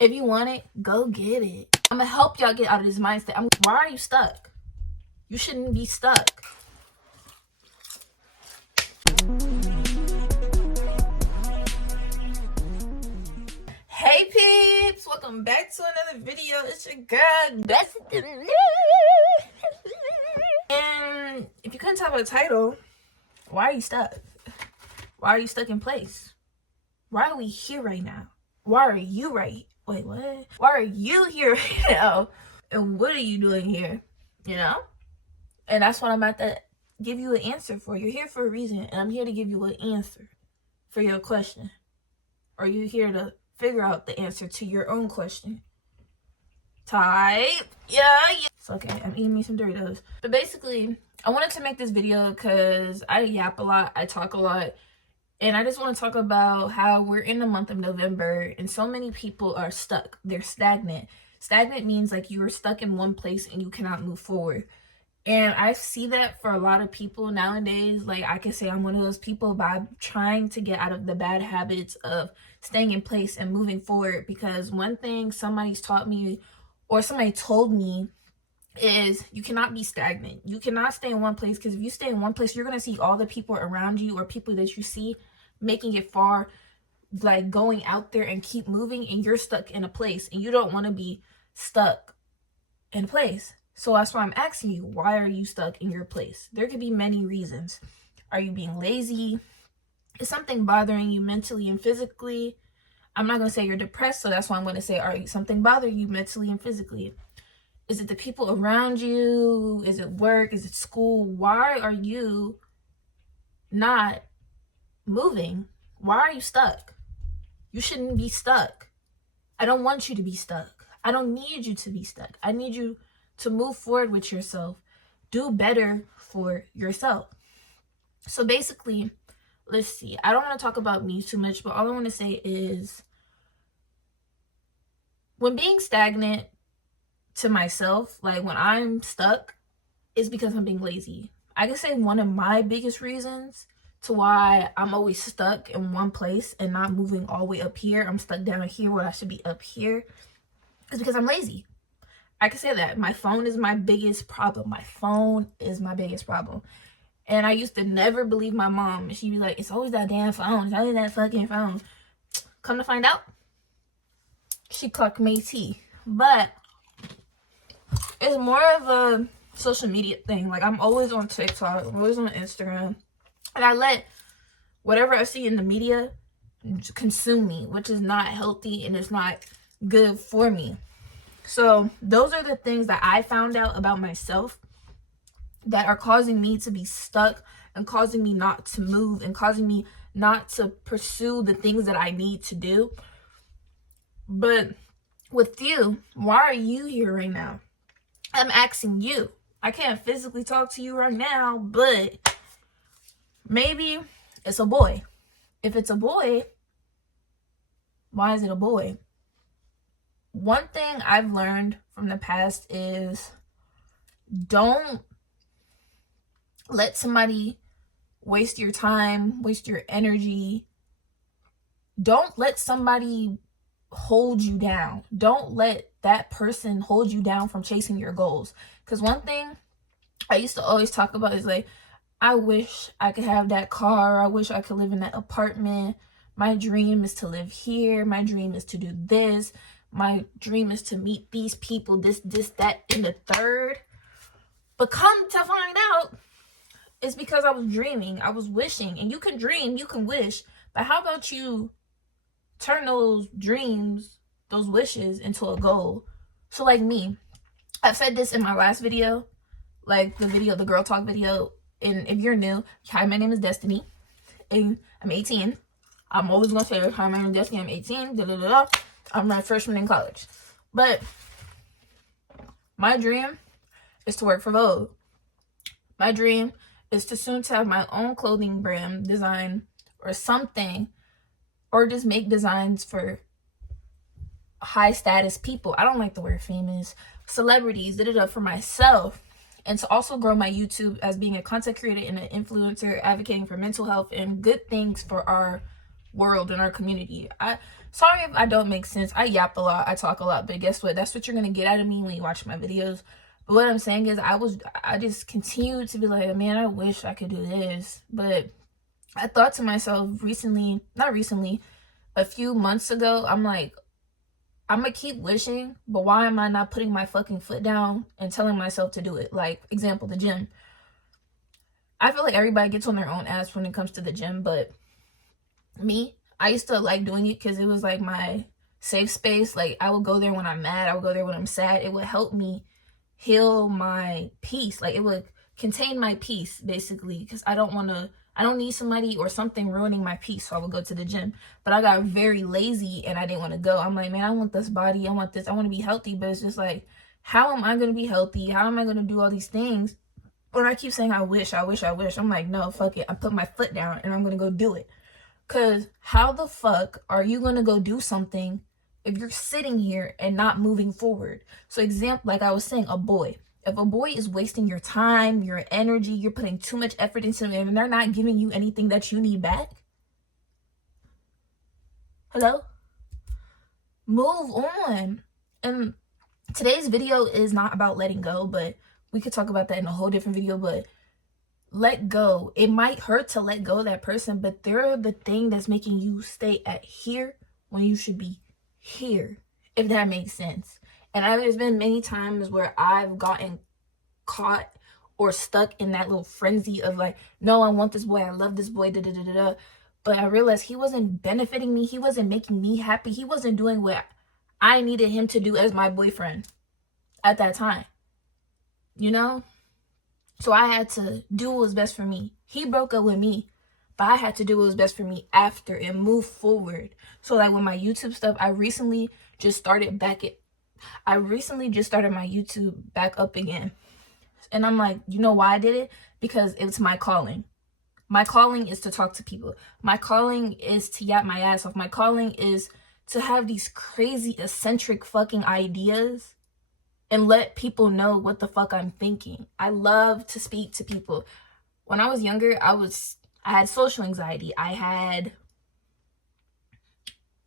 If you want it, go get it. I'm gonna help y'all get out of this mindset. Why are you stuck? You shouldn't be stuck. Hey peeps, welcome back to another video. It's your girl, DeziTalks. And if you couldn't tell by the title, why are you stuck? Why are you stuck in place? Why are we here right now? Why are you right? Wait, what? Why are you here right now? And what are you doing here? You know? And that's what I'm about to give you an answer for. You're here for a reason, and I'm here to give you an answer for your question. Or you're here to figure out the answer to your own question. Type. Yeah. It's okay. I'm eating me some Doritos. But basically, I wanted to make this video because I yap a lot. I talk a lot. And I just want to talk about how we're in the month of November and so many people are stuck. They're stagnant. Stagnant means like you are stuck in one place and you cannot move forward. And I see that for a lot of people nowadays. Like I can say I'm one of those people by trying to get out of the bad habits of staying in place and moving forward. Because one thing somebody's taught me or somebody told me is you cannot be stagnant. You cannot stay in one place, because if you stay in one place, you're going to see all the people around you or people that you see making it far, like going out there and keep moving, and you're stuck in a place and you don't want to be stuck in place. So that's why I'm asking you, why are you stuck in your place? There could be many reasons. Are you being lazy? Is something bothering you mentally and physically? I'm not going to say you're depressed, so that's why I'm going to say, are you something bothering you mentally and physically? Is it the people around you? Is it work? Is it school? Why are you not moving? Why are you stuck? You shouldn't be stuck. I don't want you to be stuck. I don't need you to be stuck. I need you to move forward with yourself. Do better for yourself. So basically, let's see. I don't want to talk about me too much, but all I want to say is when being stagnant, to myself, like when I'm stuck, is because I'm being lazy. I can say one of my biggest reasons to why I'm always stuck in one place and not moving all the way up here. I'm stuck down here where I should be up here, is because I'm lazy. I can say that. My phone is my biggest problem. My phone is my biggest problem. And I used to never believe my mom. She'd be like, it's always that damn phone. It's always that fucking phone. Come to find out, she clocked me tea. But it's more of a social media thing. Like I'm always on TikTok, I'm always on Instagram, and I let whatever I see in the media consume me, which is not healthy and it's not good for me. So those are the things that I found out about myself that are causing me to be stuck and causing me not to move and causing me not to pursue the things that I need to do. But with you, why are you here right now? I'm asking you. I can't physically talk to you right now, but maybe it's a boy. If it's a boy, why is it a boy? One thing I've learned from the past is don't let somebody waste your time, waste your energy. Don't let somebody hold you down. Don't let that person hold you down from chasing your goals. Because one thing I used to always talk about is like, I wish I could have that car. I wish I could live in that apartment. My dream is to live here. My dream is to do this. My dream is to meet these people, this, that, and the third. But come to find out, it's because I was dreaming. I was wishing. And you can dream, you can wish. But how about you turn those dreams, those wishes into a goal? So like me, I've said this in my last video, like the girl talk video. And if you're new, hi, my name is Destiny and I'm 18. I'm always gonna say, hi, my name is Destiny, I'm 18, I'm my freshman in college. But my dream is to work for Vogue. My dream is to soon to have my own clothing brand design or something, or just make designs for high status people. I don't like the word famous, celebrities, for myself. And to also grow my YouTube as being a content creator and an influencer advocating for mental health and good things for our world, in our community. Sorry if I don't make sense. I yap a lot, I talk a lot, but guess what? That's what you're gonna get out of me when you watch my videos. But what I'm saying is I just continued to be like, man, I wish I could do this. But I thought to myself not recently, a few months ago, I'm like, I'm gonna keep wishing, but why am I not putting my fucking foot down and telling myself to do it? Like, example, the gym. I feel like everybody gets on their own ass when it comes to the gym, but me, I used to like doing it because it was like my safe space. Like, I would go there when I'm mad, I would go there when I'm sad. It would help me heal my peace. Like, it would contain my peace, basically, because I don't need somebody or something ruining my peace, so I would go to the gym. But I got very lazy and I didn't want to go. I'm like, man, I want this body, I want this, I want to be healthy. But it's just like, how am I going to be healthy? How am I going to do all these things? But I keep saying, I wish. I'm like, no, fuck it. I put my foot down and I'm going to go do it. Because how the fuck are you going to go do something if you're sitting here and not moving forward? So example, like I was saying, a boy. If a boy is wasting your time, your energy, you're putting too much effort into them, and they're not giving you anything that you need back. Hello? Move on. And today's video is not about letting go, but we could talk about that in a whole different video. But let go. It might hurt to let go of that person, but they're the thing that's making you stay at here when you should be here, if that makes sense. And there's been many times where I've gotten caught or stuck in that little frenzy of like, no, I want this boy, I love this boy, da da da da da. But I realized he wasn't benefiting me, he wasn't making me happy, he wasn't doing what I needed him to do as my boyfriend at that time, you know? So I had to do what was best for me. He broke up with me, but I had to do what was best for me after and move forward. So like with my YouTube stuff, I recently just started my YouTube back up again. And I'm like, you know why I did it? Because it's my calling. My calling is to talk to people. My calling is to yap my ass off. My calling is to have these crazy, eccentric fucking ideas and let people know what the fuck I'm thinking. I love to speak to people. When I was younger, I had social anxiety. I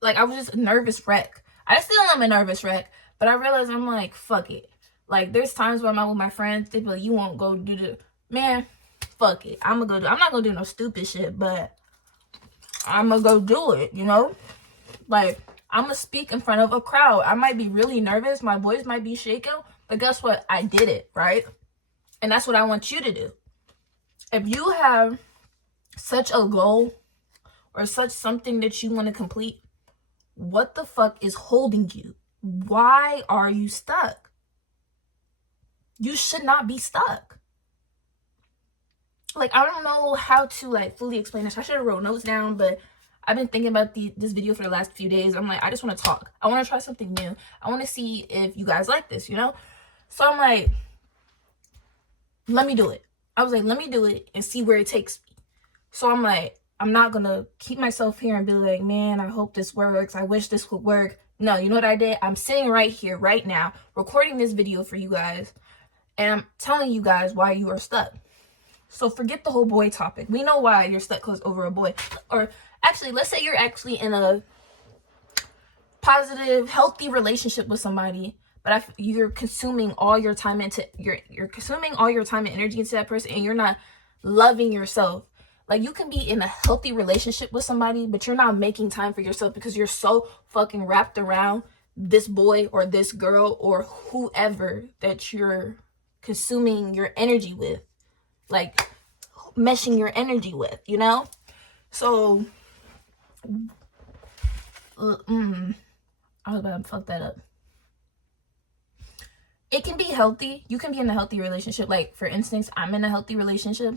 was just a nervous wreck. I still am a nervous wreck, but I realized I'm like, fuck it. Like, there's times where I'm out with my friends, they be like, you won't go do the, man, fuck it. I'm not gonna do no stupid shit, but I'm gonna go do it, you know? Like, I'm gonna speak in front of a crowd. I might be really nervous, my voice might be shaking, but guess what? I did it, right? And that's what I want you to do. If you have such a goal or such something that you want to complete, what the fuck is holding you? Why are you stuck? You should not be stuck. Like, I don't know how to like fully explain this. I should have wrote notes down, but I've been thinking about this video for the last few days. I'm like, I just want to talk. I want to try something new. I want to see if you guys like this, you know? So I'm like, let me do it. I was like, let me do it and see where it takes me. So I'm like, I'm not going to keep myself here and be like, man, I hope this works. I wish this would work. No, you know what I did? I'm sitting right here, right now, recording this video for you guys. And I'm telling you guys why you are stuck. So forget the whole boy topic. We know why you're stuck because over a boy. Or actually, let's say you're actually in a positive, healthy relationship with somebody, but you're consuming all your time into you're consuming all your time and energy into that person, and you're not loving yourself. Like, you can be in a healthy relationship with somebody, but you're not making time for yourself because you're so fucking wrapped around this boy or this girl or whoever that you're consuming your energy with, like meshing your energy with, you know? So I was about to fuck that up. It can be healthy. You can be in a healthy relationship. Like, for instance, I'm in a healthy relationship,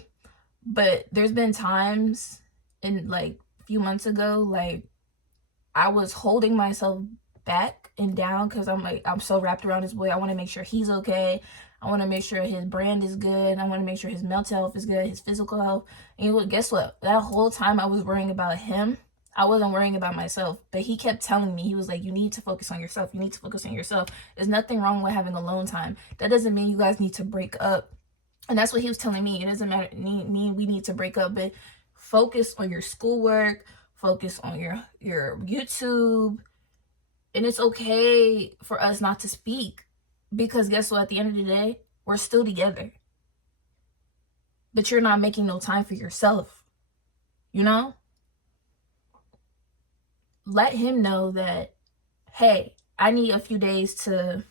but there's been times in like a few months ago, like I was holding myself back and down because I'm so wrapped around this boy. I want to make sure he's okay. I want to make sure his brand is good. I want to make sure his mental health is good, his physical health. And guess what? That whole time I was worrying about him. I wasn't worrying about myself. But he kept telling me, he was like, you need to focus on yourself. You need to focus on yourself. There's nothing wrong with having alone time. That doesn't mean you guys need to break up. And that's what he was telling me. It doesn't mean we need to break up, but focus on your schoolwork. focus on your YouTube. And it's okay for us not to speak, because guess what? At the end of the day, we're still together. But you're not making no time for yourself, you know? Let him know that, hey, I need a few days to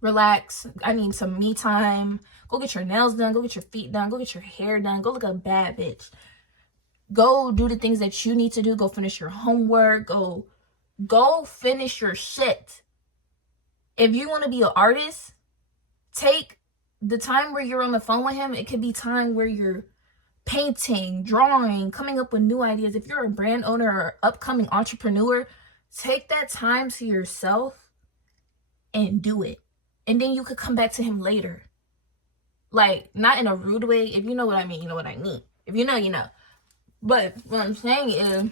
relax. I need some me time. Go get your nails done. Go get your feet done. Go get your hair done. Go look a bad bitch. Go do the things that you need to do. Go finish your homework. Go finish your shit. If you want to be an artist, take the time where you're on the phone with him. It could be time where you're painting, drawing, coming up with new ideas. If you're a brand owner or upcoming entrepreneur, take that time to yourself and do it. And then you could come back to him later. Like, not in a rude way. If you know what I mean, you know what I mean. If you know, you know. But what I'm saying is,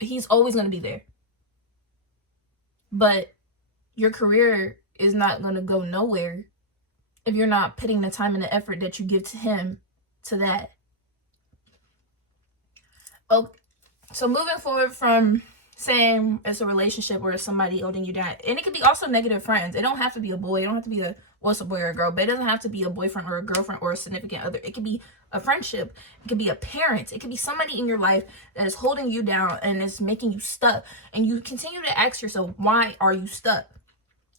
he's always going to be there. But your career is not going to go nowhere if you're not putting the time and the effort that you give to him to that. Okay, so moving forward from saying it's a relationship or somebody holding you down, and it could be also negative friends. It don't have to be a boy. It don't have to be a boy or a girl, but it doesn't have to be a boyfriend or a girlfriend or a significant other. It could be a friendship. It could be a parent. It could be somebody in your life that is holding you down and is making you stuck. And you continue to ask yourself, why are you stuck?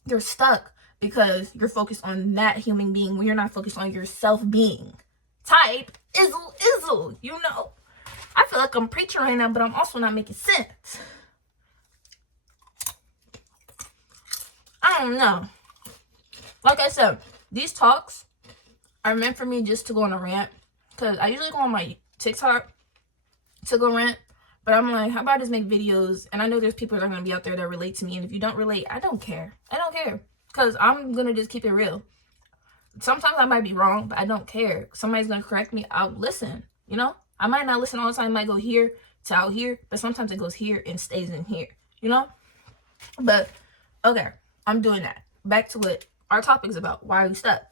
You're stuck because you're focused on that human being when you're not focused on yourself being. Type izzle, you know. I feel like I'm preaching right now, but I'm also not making sense. I don't know. Like I said, these talks are meant for me just to go on a rant. Because I usually go on my TikTok to go rant. But I'm like, how about I just make videos? And I know there's people that are going to be out there that relate to me. And if you don't relate, I don't care. I don't care. Because I'm going to just keep it real. Sometimes I might be wrong, but I don't care. Somebody's going to correct me. I'll listen, you know? I might not listen all the time. It might go here to out here. But sometimes it goes here and stays in here, you know? But, okay. I'm doing that. Back to what our topic is about. Why are we stuck?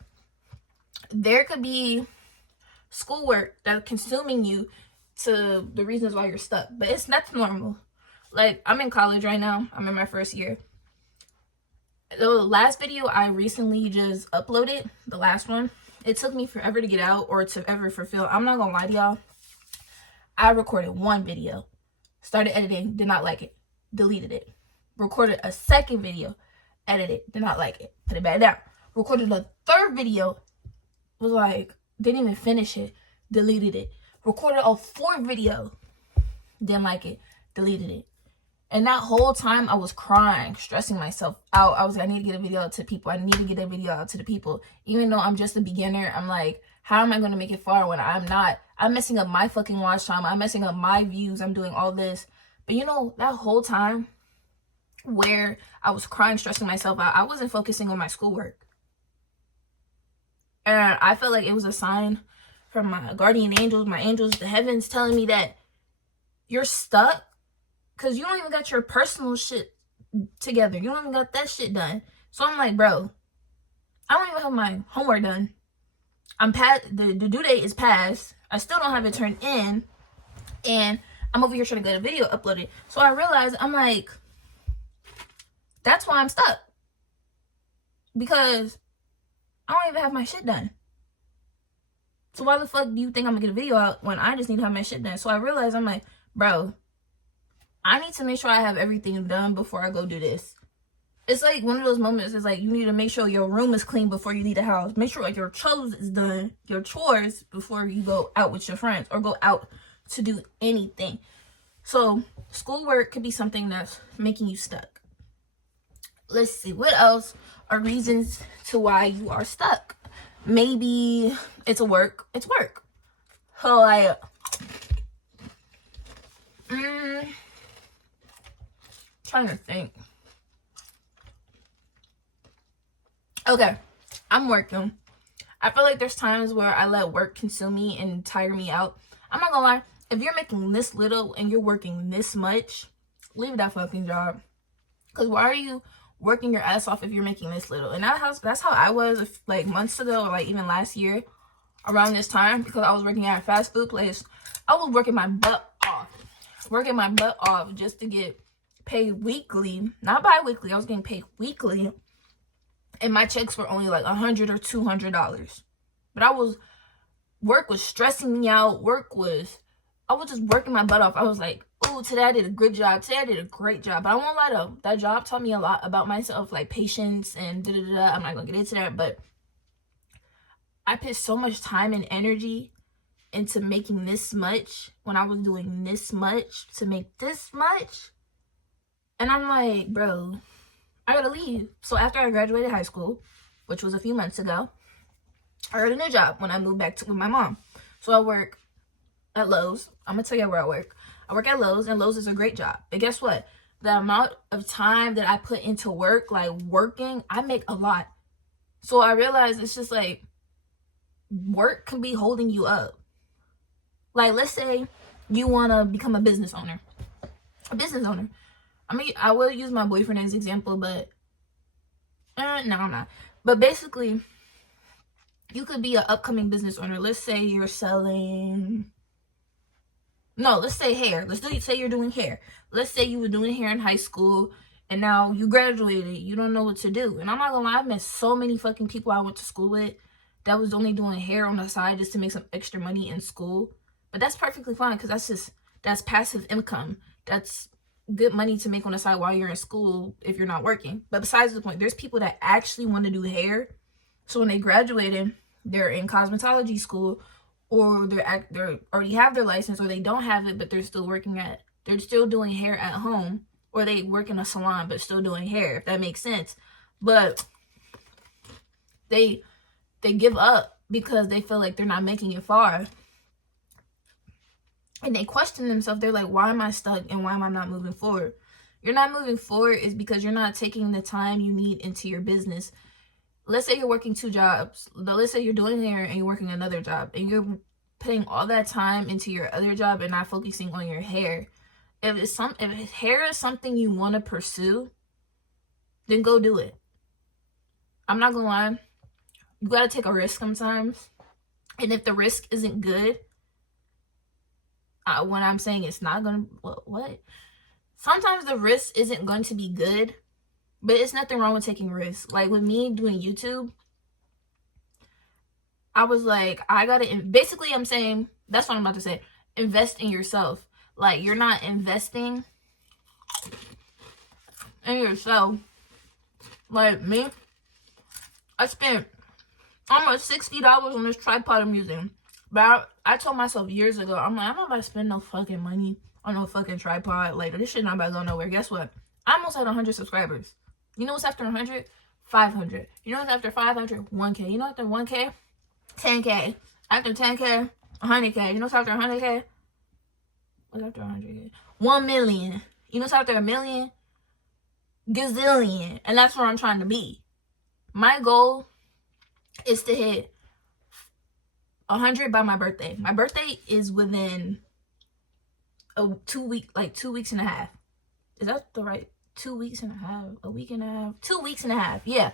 There could be schoolwork that's consuming you to the reasons why you're stuck. But that's normal. Like, I'm in college right now. I'm in my first year. The last video I recently just uploaded, the last one, it took me forever to get out or to ever fulfill. I'm not gonna lie to y'all. I recorded one video, started editing, did not like it, deleted it. Recorded a second video, edited, did not like it, put it back down. Recorded a third video, was like, didn't even finish it, deleted it. Recorded a fourth video, didn't like it, deleted it. And that whole time I was crying, stressing myself out. I was like, I need to get a video out to people. I need to get a video out to the people. Even though I'm just a beginner, I'm like, how am I going to make it far when I'm not? I'm messing up my fucking watch time. I'm messing up my views. I'm doing all this. But you know, that whole time where I was crying, stressing myself out, I wasn't focusing on my schoolwork. And I felt like it was a sign from my guardian angels, my angels, the heavens, telling me that you're stuck because you don't even got your personal shit together. You don't even got that shit done. So I'm like, bro, I don't even have my homework done. I'm past, the due date is past. I still don't have it turned in. And I'm over here trying to get a video uploaded. So I realized, I'm like, that's why I'm stuck. Because I don't even have my shit done. So why the fuck do you think I'm gonna get a video out when I just need to have my shit done? So I realized, I'm like, bro, I need to make sure I have everything done before I go do this. It's like one of those moments, it's like you need to make sure your room is clean before you leave the house. Make sure like your chores is done, your chores, before you go out with your friends or go out to do anything. So schoolwork could be something that's making you stuck. Let's see, what else are reasons to why you are stuck? Maybe it's work. It's work. So like, trying to think. Okay, I'm working. I feel like there's times where I let work consume me and tire me out. I'm not gonna lie, if you're making this little and you're working this much, leave that fucking job. Because why are you working your ass off if you're making this little? And that's how I was like months ago, or like even last year around this time, because I was working at a fast food place. I was working my butt off. working my butt off just to get paid weekly, not bi-weekly. I was getting paid weekly, and my checks were only like $100 or $200. But work was stressing me out. I was just working my butt off. I was like, oh, today I did a good job. Today I did a great job. But I won't lie though, that job taught me a lot about myself, like patience and da-da-da. I'm not gonna get into that, but I put so much time and energy into making this much when I was doing this much to make this much. And I'm like, bro, I gotta leave. So after I graduated high school, which was a few months ago, I got a new job when I moved back with my mom. So I work at Lowe's. I'm gonna tell you where I work. I work at Lowe's, and Lowe's is a great job. But guess what? The amount of time that I put into work, like working, I make a lot. So I realized it's just like work can be holding you up. Like, let's say you want to become a business owner. I will use my boyfriend as an example, but no, I'm not. But basically, you could be an upcoming business owner. Let's say you're selling... No, let's say hair. Say you're doing hair. Let's say you were doing hair in high school, and now you graduated. You don't know what to do. And I'm not gonna lie, I've met so many fucking people I went to school with that was only doing hair on the side just to make some extra money in school. But that's perfectly fine, because that's passive income. That's good money to make on the side while you're in school if you're not working. But besides the point, there's people that actually want to do hair. So when they graduated, they're in cosmetology school, or they already have their license, or they don't have it, but they're still doing hair at home, or they work in a salon but still doing hair, if that makes sense. But they give up because they feel like they're not making it far. And they question themselves. They're like, why am I stuck and why am I not moving forward? You're not moving forward is because you're not taking the time you need into your business. Let's say you're working 2 jobs. Let's say you're doing hair and you're working another job, and you're putting all that time into your other job and not focusing on your hair. If hair is something you want to pursue, then go do it. I'm not gonna lie, you gotta take a risk sometimes. And if the risk isn't good, when I'm saying it's not gonna, what? Sometimes the risk isn't going to be good, but it's nothing wrong with taking risks. Like with me doing YouTube, I was like, basically I'm saying, that's what I'm about to say, invest in yourself. Like, you're not investing in yourself. Like me, I spent almost $60 on this tripod I'm using. But I told myself years ago, I'm like, I'm not about to spend no fucking money on no fucking tripod. Like, this shit not about to go nowhere. Guess what? I almost had 100 subscribers. You know what's after 100? 500. You know what's after 500? 1K. You know after 1K? 10K. After 10K? 100K. You know what's after 100K? What's after 100K? 1 million. You know what's after a million? Gazillion. And that's where I'm trying to be. My goal is to hit 100 by my birthday. My birthday is within 2 weeks and a half. Is that the right? 2 weeks and a half, a week and a half, 2 weeks and a half. Yeah.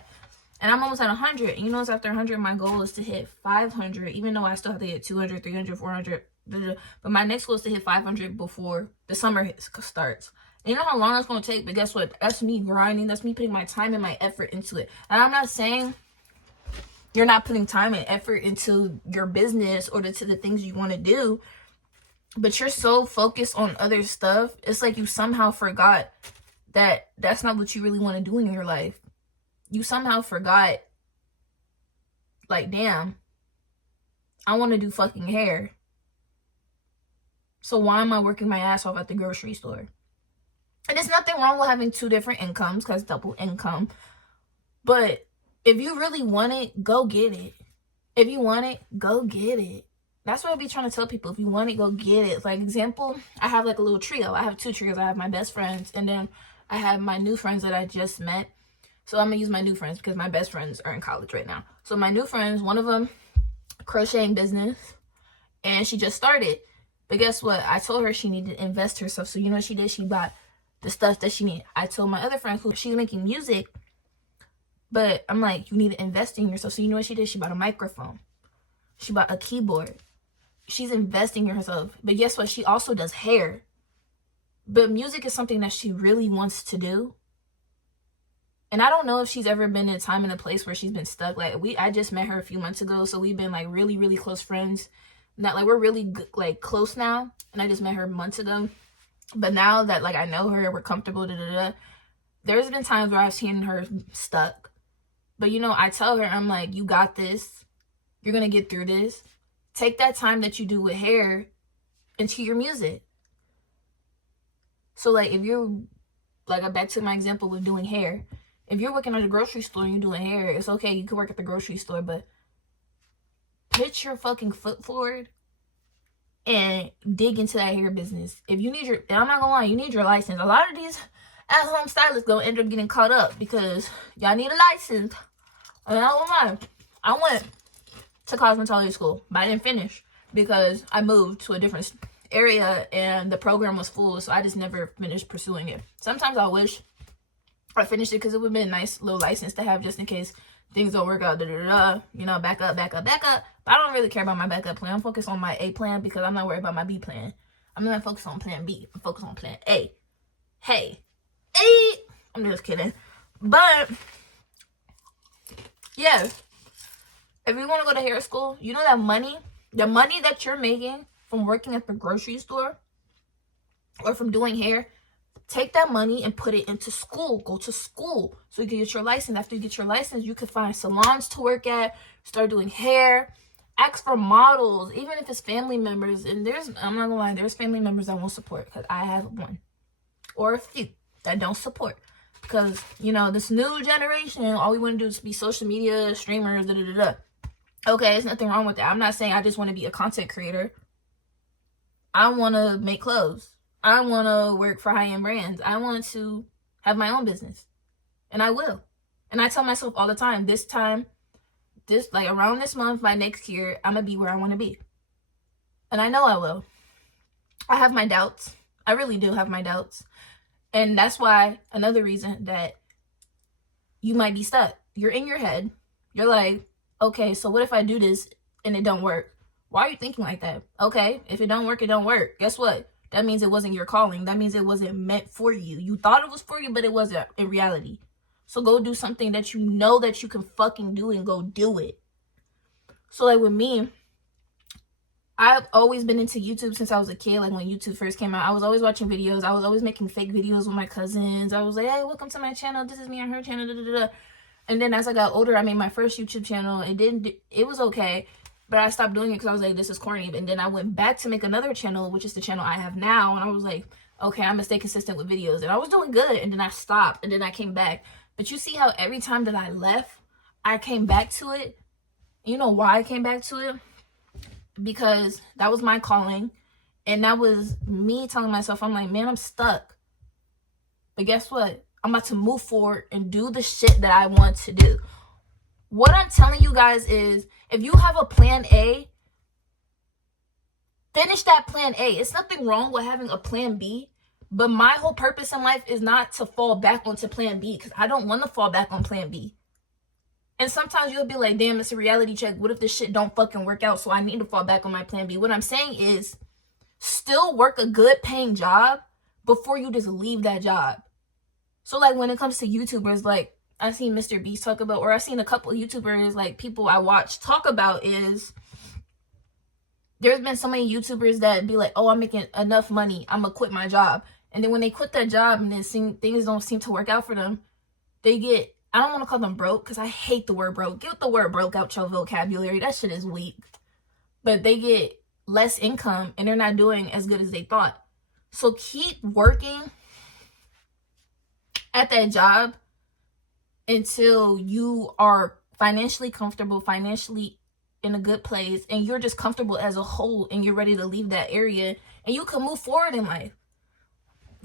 And I'm almost at 100. And you know, after 100, my goal is to hit 500, even though I still have to hit 200, 300, 400. But my next goal is to hit 500 before the summer starts. And you know how long that's going to take? But guess what? That's me grinding. That's me putting my time and my effort into it. And I'm not saying you're not putting time and effort into your business or to the things you want to do, but you're so focused on other stuff. It's like you somehow forgot that that's not what you really want to do in your life. You somehow forgot, like, damn, I want to do fucking hair. So why am I working my ass off at the grocery store? And there's nothing wrong with having 2 different incomes, because double income. But if you really want it, go get it. If you want it, go get it. That's what I be trying to tell people. If you want it, go get it. Like, example, I have like a little trio. I have 2 trios. I have my best friends, and then I have my new friends that I just met. So I'm going to use my new friends because my best friends are in college right now. So my new friends, one of them, crocheting business, and she just started. But guess what? I told her she needed to invest herself. So you know what she did? She bought the stuff that she needed. I told my other friend who she's making music, but I'm like, you need to invest in yourself. So you know what she did? She bought a microphone. She bought a keyboard. She's investing in herself. But guess what? She also does hair. But music is something that she really wants to do. And I don't know if she's ever been in a time and a place where she's been stuck. Like, I just met her a few months ago, so we've been like really, really close friends. Not like we're really like close now, and I just met her months ago. But now that like I know her, we're comfortable. There's been times where I've seen her stuck. But you know, I tell her, I'm like, you got this. You're gonna get through this. Take that time that you do with hair into your music. So like, if you're like, back to my example with doing hair. If you're working at a grocery store and you're doing hair, it's okay. You can work at the grocery store, but put your fucking foot forward and dig into that hair business. If you need your, and I'm not gonna lie, you need your license. A lot of these at-home stylists gonna end up getting caught up because y'all need a license. And I'm not gonna lie, I went to cosmetology school, but I didn't finish because I moved to a different area and the program was full, so I just never finished pursuing it. Sometimes I wish I finished it because it would have been a nice little license to have just in case things don't work out, you know, back up. But I don't really care about my backup plan. I'm focused on my A plan because I'm not worried about my B plan. I'm not focused on plan B. I'm focused on plan A. Hey. I'm just kidding. But, yeah. If you want to go to hair school, you know that money, the money that you're making from working at the grocery store or from doing hair, take that money and put it into school. Go to school so you can get your license. After you get your license, you can find salons to work at, start doing hair, ask for models, even if it's family members. And I'm not gonna lie, there's family members that won't support because I have one or a few that don't support. Because, you know, this new generation, all we want to do is be social media streamers, Okay, there's nothing wrong with that. I'm not saying I just want to be a content creator. I want to make clothes. I want to work for high-end brands. I want to have my own business. And I will. And I tell myself all the time, like around this month, by next year, I'm going to be where I want to be. And I know I will. I have my doubts. I really do have my doubts. And that's why, another reason that you might be stuck. You're in your head. You're like, okay, so what if I do this and it don't work? Why are you thinking like that? Okay, if it don't work, it don't work. Guess what? That means it wasn't your calling. That means it wasn't meant for you. You thought it was for you, but it wasn't in reality. So go do something that you know that you can fucking do and go do it. So like with me, I've always been into YouTube since I was a kid. Like when YouTube first came out, I was always watching videos. I was always making fake videos with my cousins. I was like, hey, welcome to my channel. This is me on her channel. And then as I got older, I made my first YouTube channel. It was okay. But I stopped doing it because I was like, this is corny. And then I went back to make another channel, which is the channel I have now. And I was like, okay, I'm going to stay consistent with videos. And I was doing good. And then I stopped. And then I came back. But you see how every time that I left, I came back to it. You know why I came back to it? Because that was my calling. And that was me telling myself, I'm like, man, I'm stuck. But guess what? I'm about to move forward and do the shit that I want to do. What I'm telling you guys is, if you have a plan A, finish that plan A. It's nothing wrong with having a plan B, but my whole purpose in life is not to fall back onto plan B because I don't want to fall back on plan B. And sometimes you'll be like, damn, it's a reality check. What if this shit don't fucking work out? So I need to fall back on my plan B. What I'm saying is, still work a good paying job before you just leave that job. So like when it comes to YouTubers, like I've seen Mr. Beast talk about, or I've seen a couple of YouTubers, like people I watch talk about, is there's been so many YouTubers that be like, oh, I'm making enough money, I'm gonna quit my job. And then when they quit that job and then things don't seem to work out for them, they get, I don't want to call them broke because I hate the word broke. Get the word broke out your vocabulary. That shit is weak. But they get less income and they're not doing as good as they thought. So keep working at that job until you are financially comfortable, financially in a good place, and you're just comfortable as a whole and you're ready to leave that area and you can move forward in life.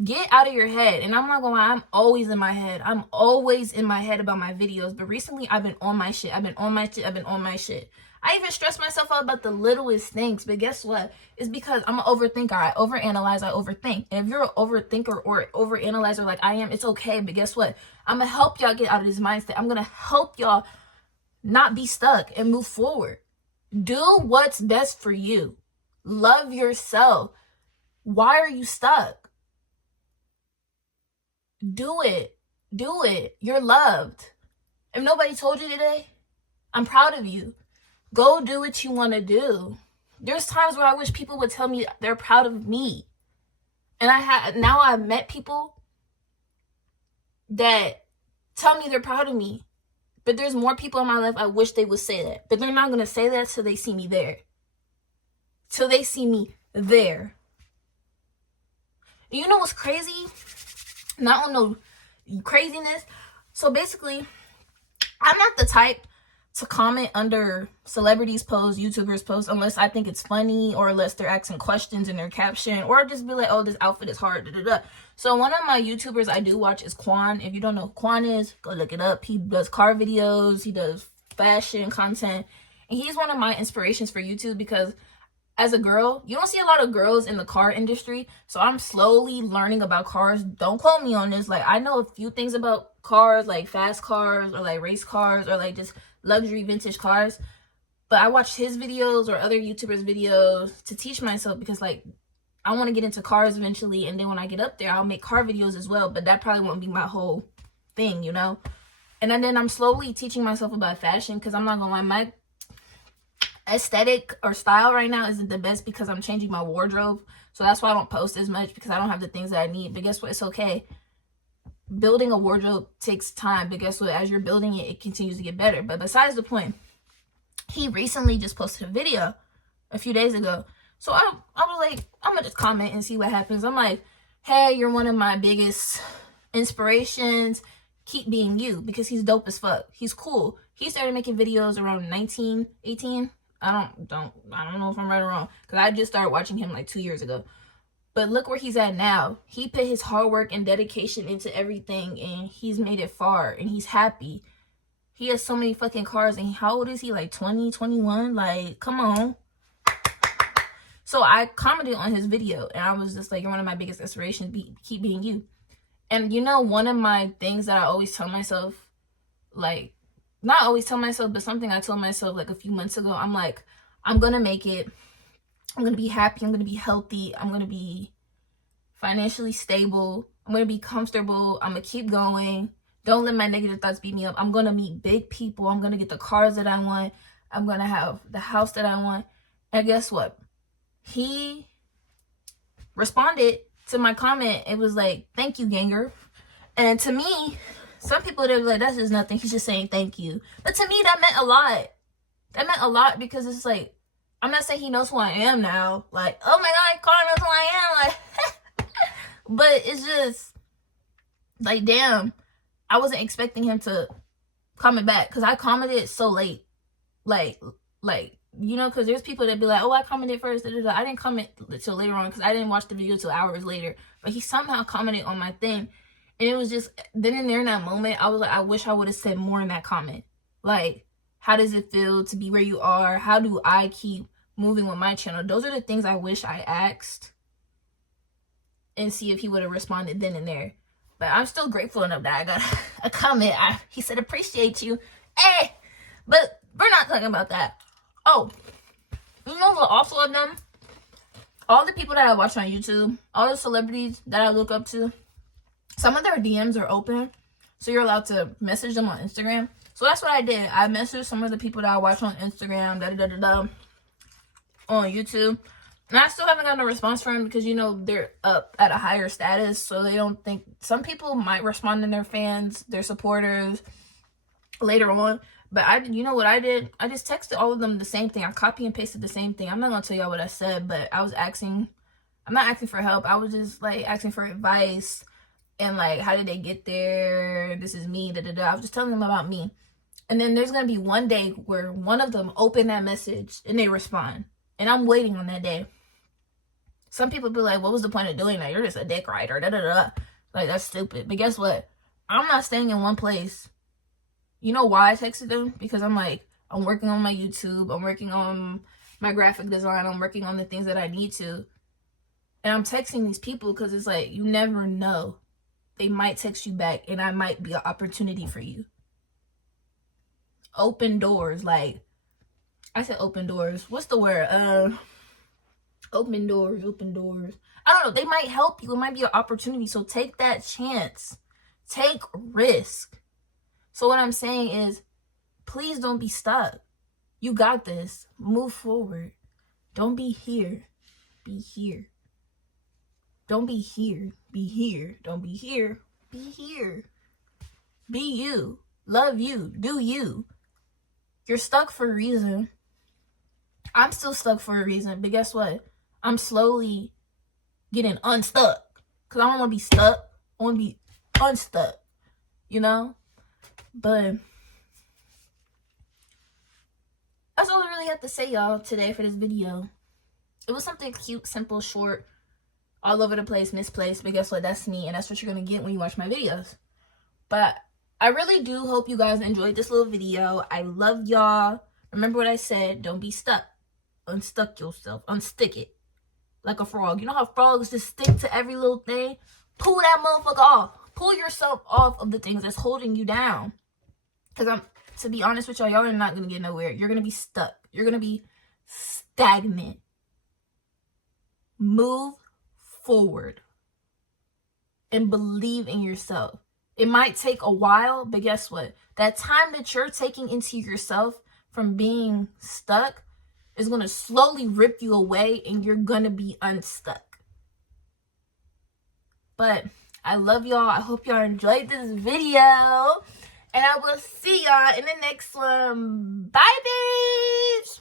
Get out of your head. And I'm not gonna lie, I'm always in my head. I'm always in my head about my videos. But recently I've been on my shit. I even stress myself out about the littlest things. But guess what? It's because I'm an overthinker. I overanalyze, I overthink. And if you're an overthinker or overanalyzer like I am, it's okay. But guess what? I'm going to help y'all get out of this mindset. I'm going to help y'all not be stuck and move forward. Do what's best for you. Love yourself. Why are you stuck? Do it. Do it. You're loved. If nobody told you today, I'm proud of you. Go do what you want to do. There's times where I wish people would tell me they're proud of me. And now I've met people that tell me they're proud of me. But there's more people in my life I wish they would say that. But they're not going to say that till they see me there. Till they see me there. And you know what's crazy? Not on no craziness. So basically, I'm not the type to comment under celebrities' posts, YouTubers' posts, unless I think it's funny or unless they're asking questions in their caption, or just be like, oh, this outfit is hard, da da da. So one of my YouTubers I do watch is Quan. If you don't know who Quan is, go look it up. He does car videos, he does fashion content, and he's one of my inspirations for YouTube because as a girl, you don't see a lot of girls in the car industry, so I'm slowly learning about cars. Don't quote me on this. Like, I know a few things about cars, like fast cars or like race cars or like just luxury vintage cars, but I watched his videos or other YouTubers videos to teach myself because like I want to get into cars eventually, and then when I get up there I'll make car videos as well, but that probably won't be my whole thing, you know. And then I'm slowly teaching myself about fashion because I'm not gonna lie, my aesthetic or style right now isn't the best because I'm changing my wardrobe, so that's why I don't post as much because I don't have the things that I need. But guess what, it's okay. Building a wardrobe takes time, but guess what, as you're building it, it continues to get better. But besides the point, he recently just posted a video a few days ago, so I was like, I'm gonna just comment and see what happens. I'm like, hey, you're one of my biggest inspirations, keep being you, because he's dope as fuck. He's cool. He started making videos around 19, 18. I don't know if I'm right or wrong, because I just started watching him like 2 years ago. But look where he's at now. He put his hard work and dedication into everything, and he's made it far, and he's happy. He has so many fucking cars, and how old is he? Like 20, 21? Like, come on. So I commented on his video, and I was just like, you're one of my biggest inspirations. Keep being you. And you know, one of my things that I always tell myself, like, not always tell myself, but something I told myself like a few months ago, I'm like, I'm going to make it. I'm going to be happy. I'm going to be healthy. I'm going to be financially stable. I'm going to be comfortable. I'm going to keep going. Don't let my negative thoughts beat me up. I'm going to meet big people. I'm going to get the cars that I want. I'm going to have the house that I want. And guess what? He responded to my comment. It was like, thank you, ganger. And to me, some people, they were like, that's just nothing. He's just saying thank you. But to me, that meant a lot. That meant a lot because it's like, I'm not saying he knows who I am now. Like, oh my God, Carl knows who I am. Like, but it's just like, damn, I wasn't expecting him to comment back because I commented so late. Like, you know, because there's people that be like, oh, I commented first. Da, da, da. I didn't comment till later on because I didn't watch the video till hours later. But he somehow commented on my thing. And it was just, then and there in that moment, I was like, I wish I would have said more in that comment. Like, how does it feel to be where you are? How do I keep moving with my channel? Those are the things I wish I asked. And see if he would have responded then and there. But I'm still grateful enough that I got a comment. He said, appreciate you. Hey! But we're not talking about that. Oh, you know what also I've done? All the people that I watch on YouTube, all the celebrities that I look up to, some of their DMs are open. So you're allowed to message them on Instagram. So that's what I did. I messaged some of the people that I watch on Instagram, on YouTube. And I still haven't gotten a response from them because, you know, they're up at a higher status. So they don't think, some people might respond to their fans, their supporters later on. But you know what I did? I just texted all of them the same thing. I copy and pasted the same thing. I'm not going to tell y'all what I said, but I was asking, I'm not asking for help. I was just like asking for advice and like, how did they get there? This is me, I was just telling them about me. And then there's going to be one day where one of them open that message and they respond. And I'm waiting on that day. Some people be like, what was the point of doing that? You're just a dick rider, Like, that's stupid. But guess what? I'm not staying in one place. You know why I texted them? Because I'm like, I'm working on my YouTube. I'm working on my graphic design. I'm working on the things that I need to. And I'm texting these people because it's like, you never know. They might text you back and I might be an opportunity for you. Open doors. Like, I said open doors. What's the word? Open doors. I don't know. They might help you. It might be an opportunity. So take that chance. Take risk. So what I'm saying is, please don't be stuck. You got this. Move forward. Don't be here. Be here. Don't be here. Be here. Don't be here. Be here. Be you. Love you. Do you. You're stuck for a reason. I'm still stuck for a reason. But guess what? I'm slowly getting unstuck. Because I don't want to be stuck. I want to be unstuck. You know? But that's all I really have to say, y'all, today for this video. It was something cute, simple, short, all over the place, misplaced. But guess what? That's me. And that's what you're going to get when you watch my videos. But I really do hope you guys enjoyed this little video. I love y'all. Remember what I said. Don't be stuck. Unstuck yourself. Unstick it. Like a frog. You know how frogs just stick to every little thing? Pull that motherfucker off. Pull yourself off of the things that's holding you down. Because to be honest with y'all, y'all are not going to get nowhere. You're going to be stuck. You're going to be stagnant. Move forward. And believe in yourself. It might take a while, but guess what? That time that you're taking into yourself from being stuck is going to slowly rip you away and you're going to be unstuck. But I love y'all. I hope y'all enjoyed this video. And I will see y'all in the next one. Bye, babes!